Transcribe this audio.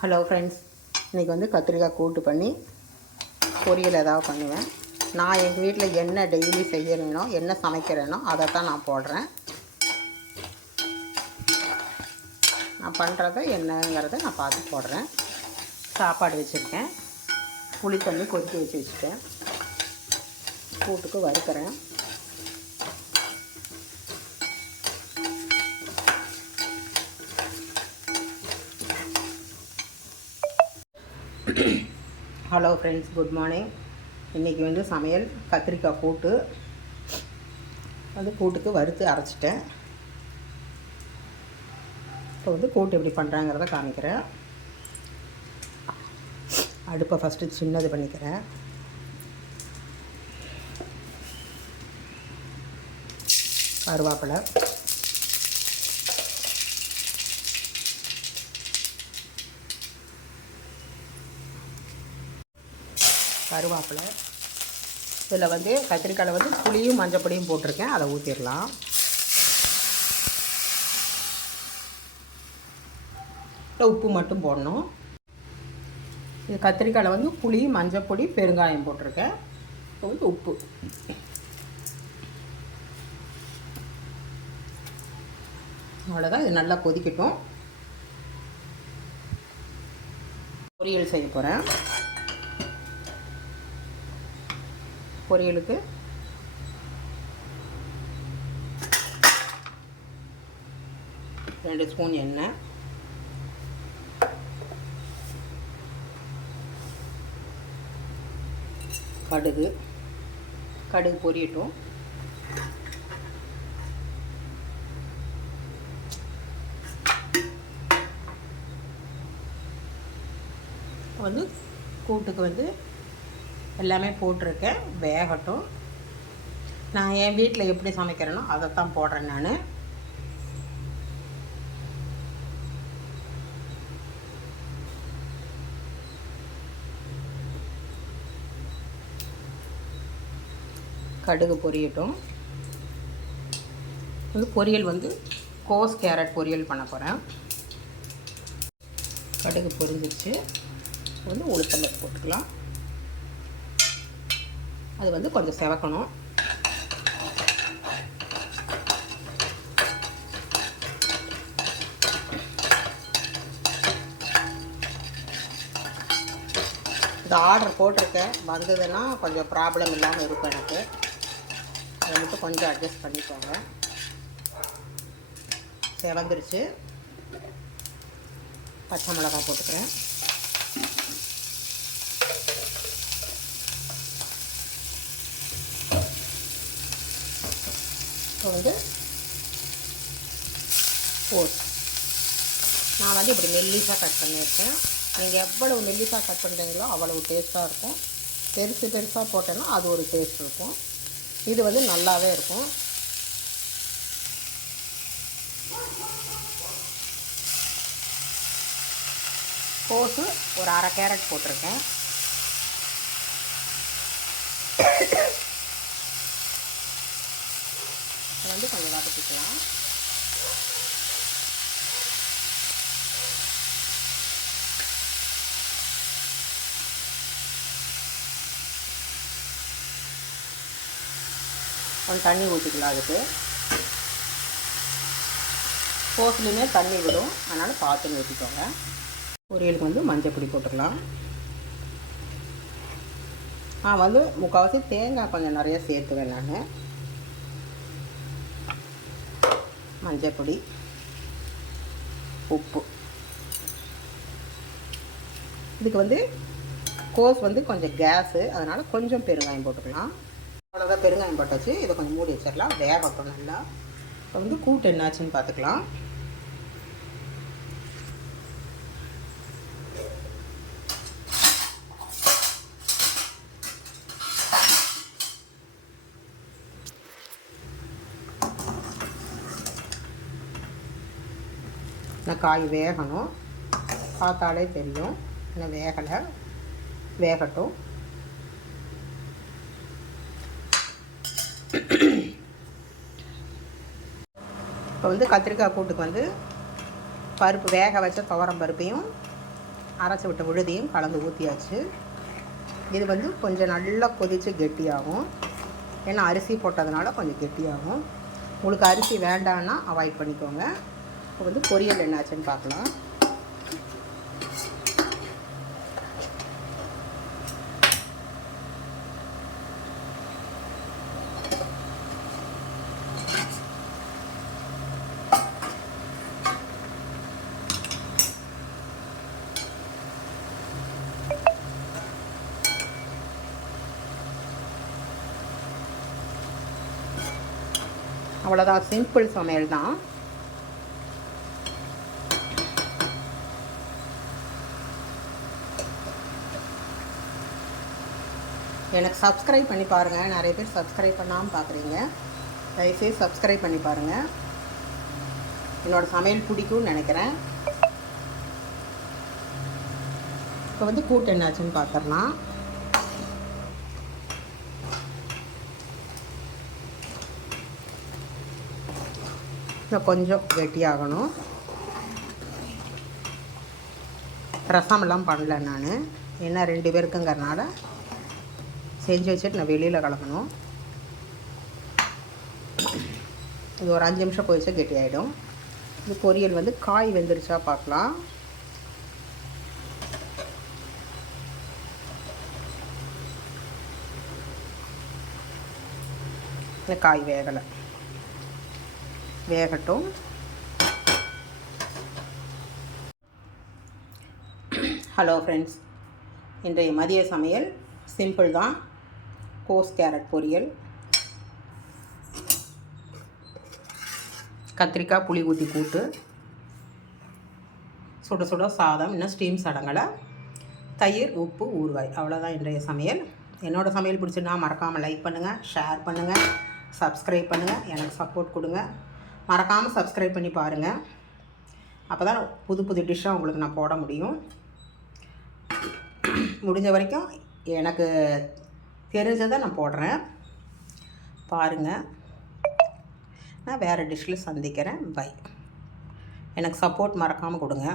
Hello friends, இன்றைக்கி வந்து கத்திரிக்காய் கூட்டு பண்ணி பொரியல் ஏதாவது பண்ணுவேன். நான் எங்கள் வீட்டில் என்ன டெய்லி செய்யறேனோ, என்ன சமைக்கிறேனோ அதை தான் நான் போடுறேன். நான் பண்ணுறத என்னங்கிறத நான் பார்த்து போடுறேன். சாப்பாடு வச்சுருக்கேன், புளி தண்ணி கொதிக்க வச்சுட்டேன். கூட்டுக்கு வறுக்கிறேன். Hello friends, good morning. இன்றைக்கி வந்து சமையல் கத்திரிக்காய் கூட்டு. கூட்டுக்கு வறுத்து அரைச்சிட்டேன். இப்போ வந்து கூட்டு எப்படி பண்ணுறாங்கிறத காமிக்கிறேன். அடுப்பை ஃபஸ்ட்டு சின்னது பண்ணிக்கிறேன். கருவேப்பிலை, இதில் வந்து கத்திரிக்காயில் வந்து புளியும் மஞ்சப்பொடியும் போட்டிருக்கேன். அதை ஊற்றிடலாம். உப்பு மட்டும் போடணும். இது கத்திரிக்காயில் வந்து புளி, மஞ்சப்பொடி, பெருங்காயம் போட்டிருக்கேன். இப்போ வந்து உப்பு. அவ்வளோதான். இது நல்லா கொதிக்கட்டும். பொரியல் செய்ய போகிறேன். பொரியலுக்கு ரெண்டு ஸ்பூன் எண்ணெய், கடுகு பொரியட்டும். வந்து கூட்டுக்கு வந்து எல்லாமே போட்டிருக்கேன், வேகட்டும். நான் என் வீட்டில் எப்படி சமைக்கிறேனோ அதை தான் போடுறேன் நான். கடுகு பொரியட்டும். பொரியல் வந்து கோஸ் கேரட் பொரியல் பண்ண போகிறேன். கடுகு பொரிஞ்சிச்சு. உளுத்தம்பருப்பு போட்டுக்கலாம். அது வந்து கொஞ்சம் செவக்கணும். இது ஆர்டர் போட்டிருக்கேன், வந்ததுன்னா கொஞ்சம் ப்ராப்ளம் இல்லாமல் இருக்கும் எனக்கு. அதை மட்டும் கொஞ்சம் அட்ஜஸ்ட் பண்ணிக்கோங்க. செவந்துருச்சு. பச்சை மிளகாய் போட்டுக்கிறேன். இப்போ வந்து நான் வந்து இப்படி மெல்லிசாக கட் பண்ணியிருக்கேன். நீங்கள் எவ்வளவு மெல்லிசாக கட் பண்ணுறீங்களோ அவ்வளவு டேஸ்ட்டாக இருக்கும். பெருசாக போட்டேன்னா அது ஒரு டேஸ்ட் இருக்கும். இது வந்து நல்லாவே இருக்கும். கோஸு ஒரு அரை கேரட் போட்டிருக்கேன். வந்து கொஞ்சம் வதக்கிக்கலாம். கொஞ்சம் தண்ணி ஊற்றிக்கலாம். அதுக்கு கோஸ்லேயுமே தண்ணி விடும், அதனால் பார்த்து ஊற்றிக்கோங்க. பொரியலுக்கு வந்து மஞ்சள் பொடி போட்டுக்கலாம். நான் வந்து முக்கால்வாசி தேங்காய் கொஞ்சம் நிறைய சேர்த்துவேன் நான். மஞ்சள் பொடி, உப்பு. இதுக்கு வந்து கோஸ் வந்து கொஞ்சம் கேஸு, அதனால் கொஞ்சம் பெருங்காயம் போட்டுக்கலாம். அவ்வளோதான், பெருங்காயம் போட்டாச்சு. இதை கொஞ்சம் மூடி வச்சிடலாம், வேகட்டும் நல்லா. இப்போ வந்து கூட்டு என்னாச்சுன்னு பார்த்துக்கலாம். காய் வேகணும், பார்த்தாலே தெரியும். இன்னும் வேகலை, வேகட்டும். இப்போ வந்து கத்திரிக்காய் கூட்டுக்கு வந்து பருப்பு வேக வச்ச துவரம் பருப்பையும் அரைச்சி விட்ட விழுதியும் கலந்து ஊற்றியாச்சு. இது வந்து கொஞ்சம் நல்லா கொதித்து கெட்டியாகும். ஏன்னா அரிசி போட்டதுனால கொஞ்சம் கெட்டியாகும். உங்களுக்கு அரிசி வேண்டான்னா அவாய்ட் பண்ணிக்கோங்க. இப்போ வந்து பொரியல் என்னாச்சுன்னு பார்க்கலாம். அவ்வளோதான், சிம்பிள் சமையல் தான். எனக்கு சப்ஸ்கிரைப் பண்ணி பாருங்கள். நிறைய பேர் சப்ஸ்கிரைப் பண்ணாமல் பார்க்குறீங்க. தயவுசெய்து சப்ஸ்கிரைப் பண்ணி பாருங்கள். என்னோடய சமையல் பிடிக்கும்னு நினைக்கிறேன். இப்போ வந்து கூட்டு என்னாச்சுன்னு பார்த்துடலாம். கொஞ்சம் கெட்டியாகணும். ரசமெல்லாம் பண்ணல நான், ஏன்னா 2 பேருக்குங்கிறனால செஞ்சு வச்சுட்டு நான் வெளியில் கலக்கணும். இது ஒரு 5 நிமிஷம் போயிடுச்சா கெட்டி ஆகிடும். இது பொரியல் வந்து காய் வெந்துருச்சா பார்க்கலாம். இந்த காய் வேகலை, வேகட்டும். ஹலோ ஃப்ரெண்ட்ஸ், இன்றைய மதிய சமையல் சிம்பிள் தான். கோஸ் கேரட் பொரியல், கத்திரிக்காய் புளி ஊற்றி கூட்டு, சுட சுட சாதம், இன்னும் ஸ்டீம் சடங்களை, தயிர், உப்பு, ஊறுகாய். அவ்வளோதான் இன்றைய சமையல். என்னோடய சமையல் பிடிச்சுன்னா மறக்காமல் லைக் பண்ணுங்கள், ஷேர் பண்ணுங்கள், சப்ஸ்கிரைப் பண்ணுங்கள், எனக்கு சப்போர்ட் கொடுங்க. மறக்காமல் சப்ஸ்கிரைப் பண்ணி பாருங்கள். அப்போ தான் புது புது டிஷ்ஷாக உங்களுக்கு நான் போட முடியும். முடிஞ்ச வரைக்கும் எனக்கு தெரிஞ்சதை நான் போடுறேன், பாருங்கள். நான் வேறு டிஷ்ஷில் சந்திக்கிறேன். பை. எனக்கு சப்போர்ட் மறக்காமல் கொடுங்க.